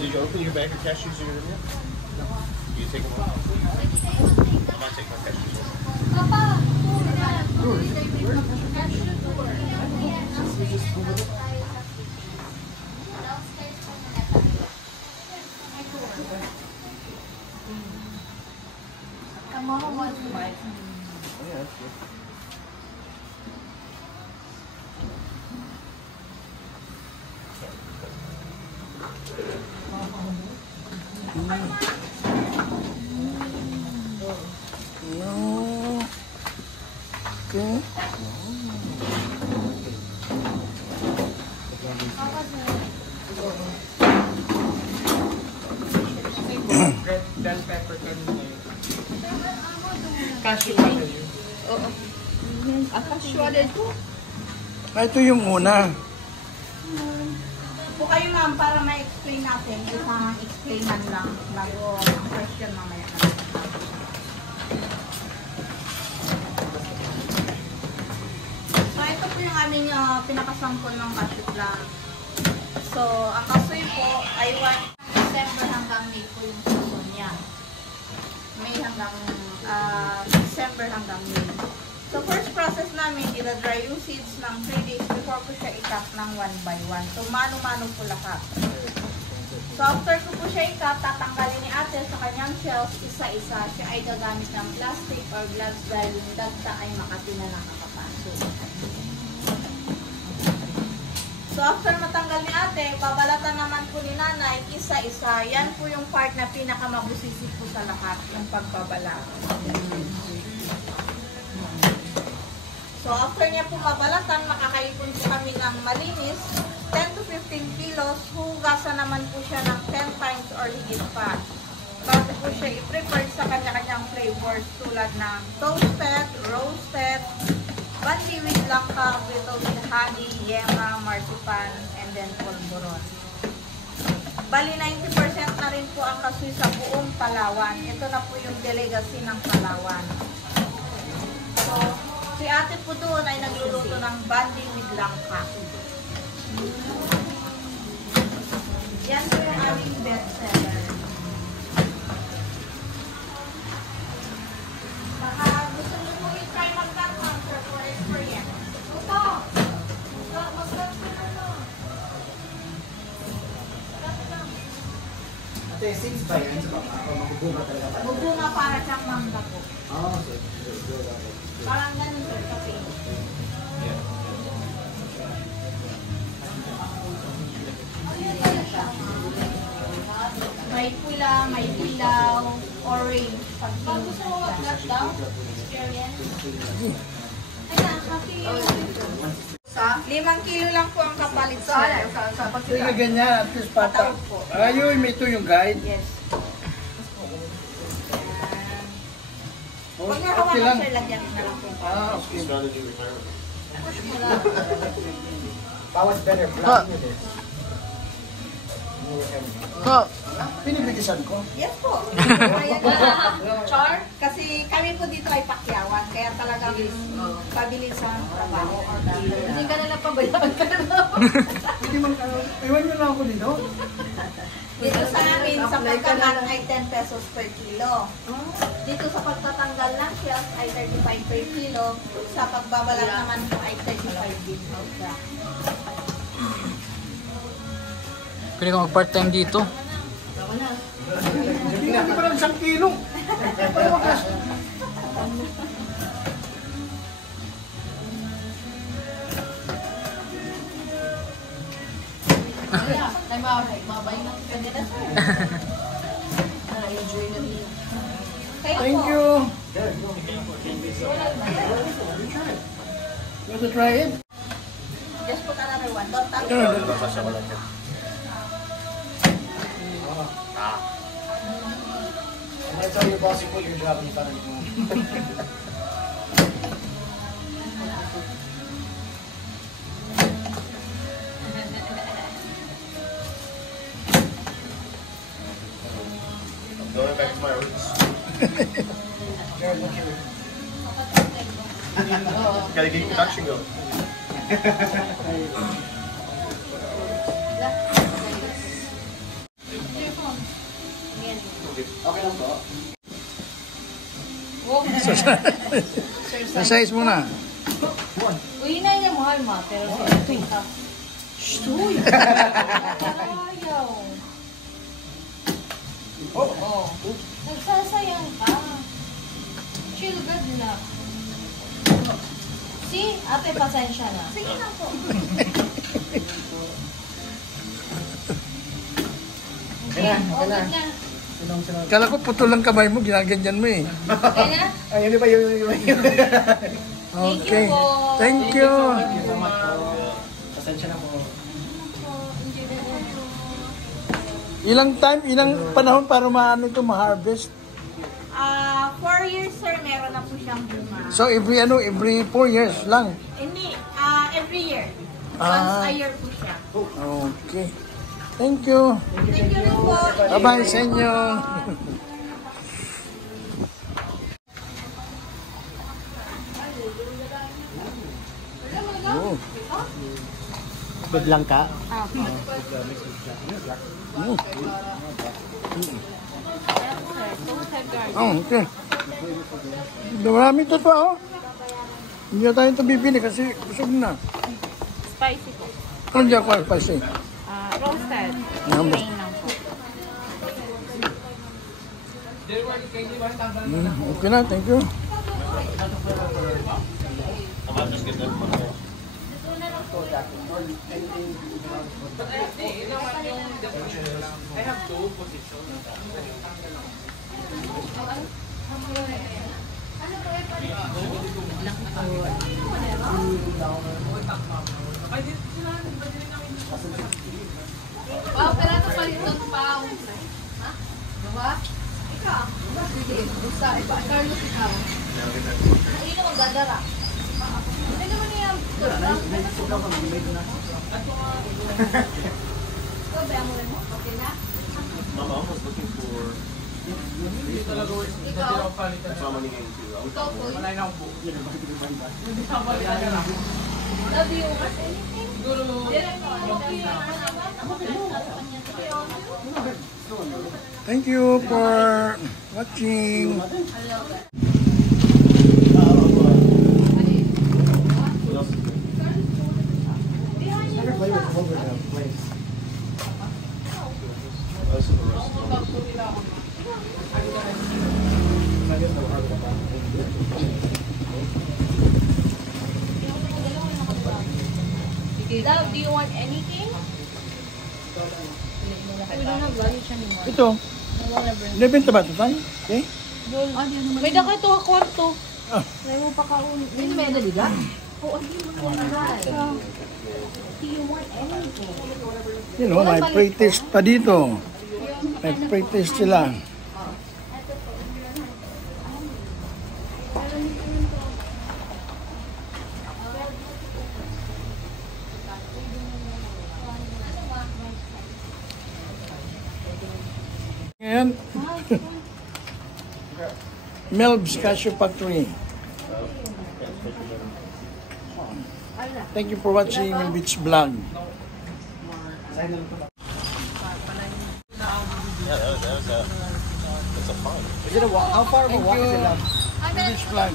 did you open your bag of cashews in your room yet? No. You take them out? I might take my cashews over. Papa! Mama wants to buy some. Oh yeah, that's good. No. Okay. Bell pepper cashew butter yun. Oo. Cashew din po. Ito yung una. Po kayo ma'am para ma-explain natin. Isang explainan lang bago ang question mamaya. So ito po yung aming pinakasampol ng cashew plant. So ang kasoy po ay December hanggang May po yung season niya. May hanggang December hanggang May. So first process namin, ila-dry yung seeds ng 3 days before ko siya i-cut ng 1 by 1. So mano-mano po lahat. So after ko po siya i-cut, tatanggalin ni ate sa kanyang shells isa-isa. Siya ay gagamit ng plastic or gloves dahil yung dagta ay makati na nakakapasok. So after matanggal ni ate, babalatan naman po ni nanay isa-isa. Yan po yung part na pinakamabusisi po sa lahat, yung pagbabalat. So after niya po mabalatan, makakaipon po kami ng malinis, 10 to 15 kilos. Hugasan naman po siya ng 10 times or higit pa. Bago po siya i-prepare sa kanya-kanyang flavors tulad ng toasted, roasted, bandi with langka, with honey, yema, marzipan, and then polvoron. Bali 90% na rin po ang kasoy sa buong Palawan. Ito na po yung delegacy ng Palawan. So, si ate po doon ay nagluluto ng bandi with langka. Yan po yung aming best seller. Baka gusto nyo po i-try mag-cut for experience. Opo! Mag-cut po na to. Ate, 6 ba yun? Magbubunga talaga. Magbunga para siyang mangga po. Oo, sir. Parang ganun sir, kasi. May pula, may dilaw, orange. Pag gusto mo mag-cut daw, experience. Ayan, kasi 5 kilo lang po ang kapalit sa Sige, ganyan. At least pata. Ayun, may ito yung guide. Yes. Oh, Pag okay nahawakan lang. sir, lagyan na lang po. Okay. Strategy retirement. Bawat better black yun eh. Pinibigisan ko. Yes po. Char? Kasi kami po dito ay pakyawan, kaya talagang pabilis sa trabaho or hindi ka na napabayaan ka na. Hindi man iwan nyo lang ako dito. Dito sa amin, sa pagkaman ay 10 pesos per kilo. Dito sa pagtatanggal ng shells ay 35 per kilo. Sa pagbabalat naman po ay 35 din. Pwede ka mag-part-time dito. Hindi pa lang 1 kilo. Thank you. You want to try it? Just put another one. Don't touch No, it. no, no. And I tell your boss you put your job in front of you. I'm going back to my roots. Jared, look here. Gotta get production going. Okay lang po. Sa size mo na. Uy, na niya mahal ma, pero siya. Uy! Ayaw. Oh. Nagsasayang ka. Chill good na. Si, ate, pasensya na. Sige na po. Okay, okay na. Kala ko putol lang kamay mo, ginaganyan mo eh. Okay na? Ay, yun ba yun? Okay. Thank you. Pasensya na po. Ilang panahon para maano ito, ma-harvest? 4 years, sir, meron na po siyang bunga. So every 4 years lang. Hindi, every year. Once a year po siya. Okay. Thank you. Thank you rin po. Bye-bye sa inyo. Oh. Biglang ka? Oh, okay. Marami ito pa, oh. Hindi na tayo ito bibili kasi busog na. Spicy po. Ano di ako spicy? Roasted. Number. Plain lang po. Okay na, thank you. Wow, pero ito paliton pa. Ha? Diba? Ikaw? Sige, basta. Carlos, ikaw. Hindi naman dadara. Hindi naman niya. Ikaw, bayan mo rin mo? Okay na? Mama, I was looking for... Ikaw? Mama ni Enki. Ikaw po? Love you. Mas anything? Thank you for watching. Love, do you want anything? We don't have lunch anymore. Ito. Nabenta ba ito tayo? Okay. May daka ito ha kwarto. Ah. May mo pa kaun. Hindi may daliga? Oo, hindi mo naman. Do you want anything? You know, may pre-taste pa dito. May pre-taste sila. Ngayon, Melb's Cashew Factory. Thank you for watching Melb's vlog. Yeah, that's a fun. Is it a walk? How far of a walk is it? Melb's vlog.